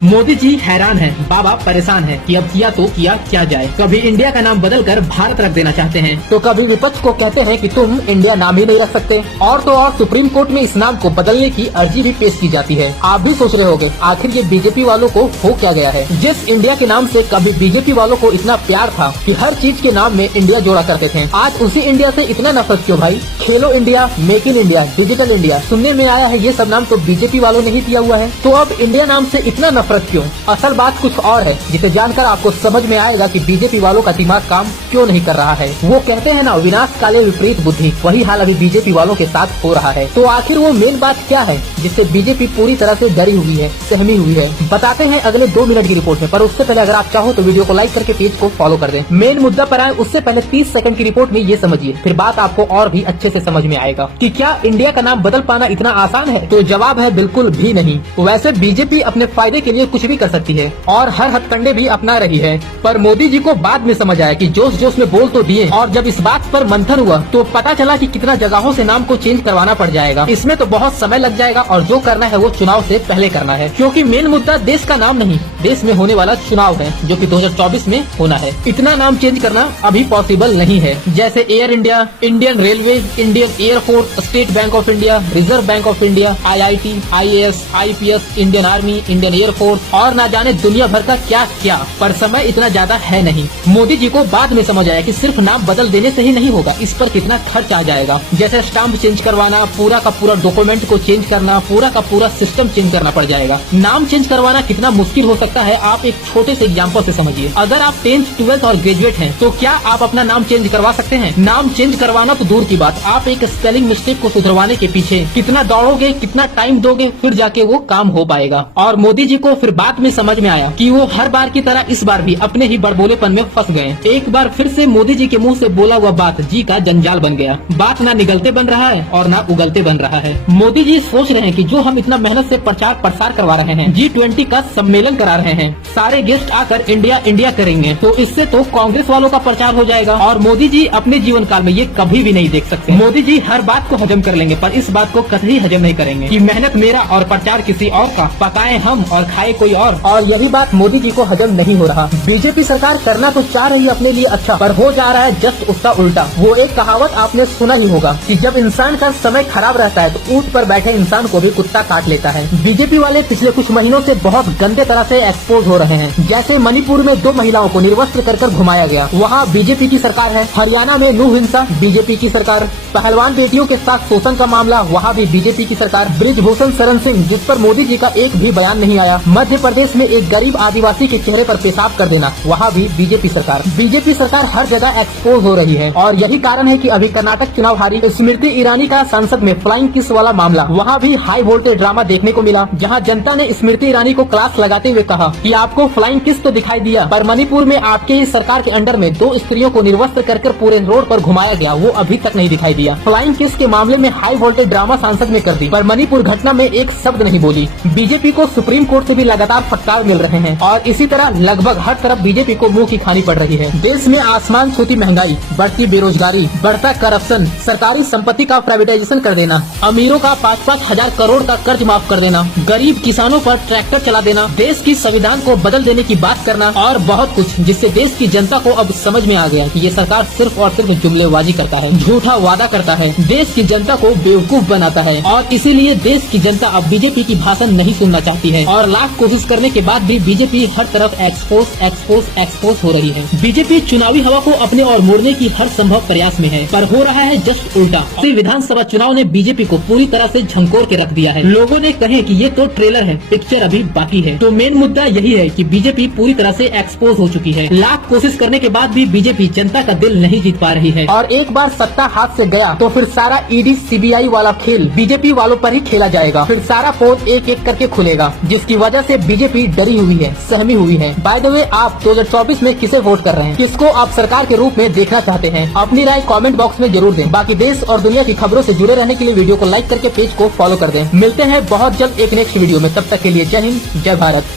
मोदी जी हैरान हैं, बाबा परेशान हैं कि अब किया तो किया क्या जाए। कभी इंडिया का नाम बदलकर भारत रख देना चाहते हैं तो कभी विपक्ष को कहते हैं कि तुम इंडिया नाम ही नहीं रख सकते, और तो और सुप्रीम कोर्ट में इस नाम को बदलने की अर्जी भी पेश की जाती है। आप भी सोच रहे होंगे आखिर ये बीजेपी वालों को हो क्या गया है। जिस इंडिया के नाम से कभी बीजेपी वालों को इतना प्यार था कि हर चीज के नाम में इंडिया जोड़ा करते थे, आज उसी इंडिया से इतना नफरत क्यों भाई। खेलो India, make in India, digital India, सुनने में आया है ये सब नाम तो बीजेपी वालों ने ही दिया हुआ है, तो अब इंडिया नाम से इतना नफरत क्यों। असल बात कुछ और है जिसे जानकर आपको समझ में आएगा कि बीजेपी वालों का दिमाग काम क्यों नहीं कर रहा है। वो कहते हैं ना, विनाश काले विपरीत बुद्धि, वही हाल अभी बीजेपी वालों के साथ हो रहा है। तो आखिर वो मेन बात क्या है जिससे बीजेपी पूरी तरह से डरी हुई है, सहमी हुई है, बताते हैं अगले 2 मिनट की रिपोर्ट में। पर उससे पहले अगर आप चाहो तो वीडियो को लाइक करके पेज को फॉलो कर दें। मेन मुद्दा पर आए उससे पहले 30 सेकंड की रिपोर्ट में ये समझिए, फिर बात आपको और भी अच्छे से समझ में आएगा कि क्या इंडिया का नाम बदल पाना इतना आसान है। तो जवाब है बिल्कुल भी नहीं। वैसे बीजेपी अपने फायदे के लिए कुछ भी कर सकती है और हर हथकंडे भी अपना रही है, पर मोदी जी को बाद में समझ आया कि जोश जोश में बोल तो दिए, और जब इस बात पर मंथन हुआ तो पता चला कि कितना जगहों से नाम को चेंज करवाना पड़ जाएगा। इसमें तो बहुत समय लग जाएगा और जो करना है वो चुनाव से पहले करना है, क्योंकि मेन मुद्दा देश का नाम नहीं, देश में होने वाला चुनाव है जो कि 2024 में होना है। इतना नाम चेंज करना अभी पॉसिबल नहीं है। जैसे air India, Indian railway, Indian air force, state bank of India, reserve bank of India, IIT, IAS, IPS, Indian army, Indian air force और न जाने दुनिया भर का क्या क्या। पर समय इतना ज्यादा है नहीं। मोदी जी को बाद में समझ आया कि सिर्फ नाम बदल देने से ही नहीं होगा, इस पर कितना खर्च आ जाएगा। जैसे स्टाम्प चेंज करवाना, पूरा का पूरा डॉक्यूमेंट को चेंज करना, पूरा का पूरा सिस्टम चेंज करना पड़ जाएगा। नाम चेंज करवाना कितना मुश्किल हो सकता है आप एक छोटे से एग्जाम्पल से समझिए। अगर आप 10th, 12th और ग्रेजुएट हैं तो क्या आप अपना नाम चेंज करवा सकते हैं? नाम चेंज करवाना तो दूर की बात, आप एक स्पेलिंग मिस्टेक को सुधरवाने के पीछे कितना दौड़ोगे, कितना टाइम दोगे, फिर जाके वो काम हो पाएगा। और मोदी जी को फिर बाद में समझ में आया कि वो हर बार की तरह इस बार भी अपने ही बड़बोलेपन में फंस गए। एक बार फिर से मोदी जी के मुंह से बोला हुआ बात जी का जंजाल बन गया। बात ना निगलते बन रहा है और ना उगलते बन रहा है। मोदी जी सोच रहे हैं कि जो हम इतना मेहनत से प्रचार प्रसार करवा रहे हैं, G20 का सम्मेलन करा रहे हैं, सारे गेस्ट आकर इंडिया इंडिया करेंगे, तो इससे तो कांग्रेस वालों का प्रचार हो जाएगा। और मोदी जी अपने जीवन काल में ये कभी भी नहीं देख सकते। मोदी जी हर बात को हजम कर लेंगे पर इस बात को कतई हजम नहीं करेंगे कि मेहनत मेरा और प्रचार किसी और का, पकाए हम और खाए कोई और यही बात मोदी जी को हजम नहीं हो रहा। बीजेपी सरकार करना तो चाह रही है अपने लिए अच्छा, पर हो जा रहा है जस्ट उसका उल्टा। वो एक कहावत आपने सुना ही होगा कि जब इंसान का समय खराब रहता है तो ऊंट पर बैठे इंसान को भी कुत्ता काट लेता है। बीजेपी वाले पिछले कुछ महीनों से बहुत गंदे तरह से एक्सपोज हो रहे हैं। जैसे मणिपुर में 2 महिलाओं को निर्वस्त्र कर घुमाया गया, वहाँ बीजेपी की सरकार है। हरियाणा में नूह हिंसा, बीजेपी की सरकार। पहलवान बेटियों के साथ शोषण का मामला, वहाँ भी बीजेपी की सरकार। ब्रिजभूषण शरण सिंह, जिस पर मोदी जी का एक भी बयान नहीं आया। मध्य प्रदेश में एक गरीब आदिवासी के चेहरे पर पेशाब कर देना, वहाँ भी बीजेपी सरकार। बीजेपी सरकार हर जगह एक्सपोज हो रही है और यही कारण है कि अभी कर्नाटक चुनाव हारी स्मृति ईरानी का संसद में फ्लाइंग किस वाला मामला, वहाँ भी हाई वोल्टेज ड्रामा देखने को मिला, जहाँ जनता ने स्मृति ईरानी को क्लास लगाते हुए कहा कि आपको फ्लाइंग किस तो दिखाई दिया, पर मणिपुर में आपके ही सरकार के अंडर में 2 स्त्रियों को निर्वस्त्र कर पूरे रोड पर घुमाया गया, वो अभी तक नहीं दिखाई दिया। फ्लाइंग किस के मामले में हाई वोल्टेज ड्रामा सांसद में कर दी, पर मणिपुर घटना में एक शब्द नहीं बोली। बीजेपी को सुप्रीम कोर्ट से भी लगातार फटकार मिल रहे हैं और इसी तरह लगभग हर तरफ बीजेपी को मुंह की खानी पड़ रही है। देश में आसमान छूती महंगाई, बढ़ती बेरोजगारी, बढ़ता करप्शन, सरकारी संपत्ति का प्राइवेटाइजेशन कर देना, अमीरों का 5-5 हजार करोड़ का कर्ज माफ कर देना, गरीब किसानों पर ट्रैक्टर चला देना, देश की संविधान को बदल देने की बात करना और बहुत कुछ, जिससे देश की जनता को अब समझ में आ गया कि ये सरकार सिर्फ और सिर्फ जुमलेबाजी करता है, झूठा वादा करता है, देश की जनता को बेवकूफ बनाता है। और इसीलिए देश की जनता अब बीजेपी की भाषण नहीं सुनना चाहती है और लाख कोशिश करने के बाद भी बीजेपी हर तरफ एक्सपोज हो रही है। बीजेपी चुनावी हवा को अपने और मोड़ने की हर संभव प्रयास में है, पर हो रहा है जस्ट उल्टा। विधानसभा चुनाव ने बीजेपी को पूरी तरह से झंकोर के रख दिया है। लोगों ने कहे कि ये तो ट्रेलर है, पिक्चर अभी बाकी है। तो मेन मुद्दा यही है कि बीजेपी पूरी तरह से एक्सपोज हो चुकी है। लाख कोशिश करने के बाद भी बीजेपी जनता का दिल नहीं जीत पा रही है और एक बार सत्ता हाथ से गया तो फिर सारा ईडी CBI वाला खेल बीजेपी वालों पर ही खेला जाएगा। फिर सारा पोल एक एक करके खुलेगा, जिसकी वजह से बीजेपी डरी हुई है, सहमी हुई है। बाय द वे, आप 2024 में किसे वोट कर रहे हैं? किसको आप सरकार के रूप में देखना चाहते हैं? अपनी राय कमेंट बॉक्स में जरूर दें। बाकी देश और दुनिया की खबरों से जुड़े रहने के लिए वीडियो को लाइक करके पेज को फॉलो कर दें। मिलते हैं बहुत जल्द एक नेक्स्ट वीडियो में, तब तक के लिए जय हिंद, जय भारत।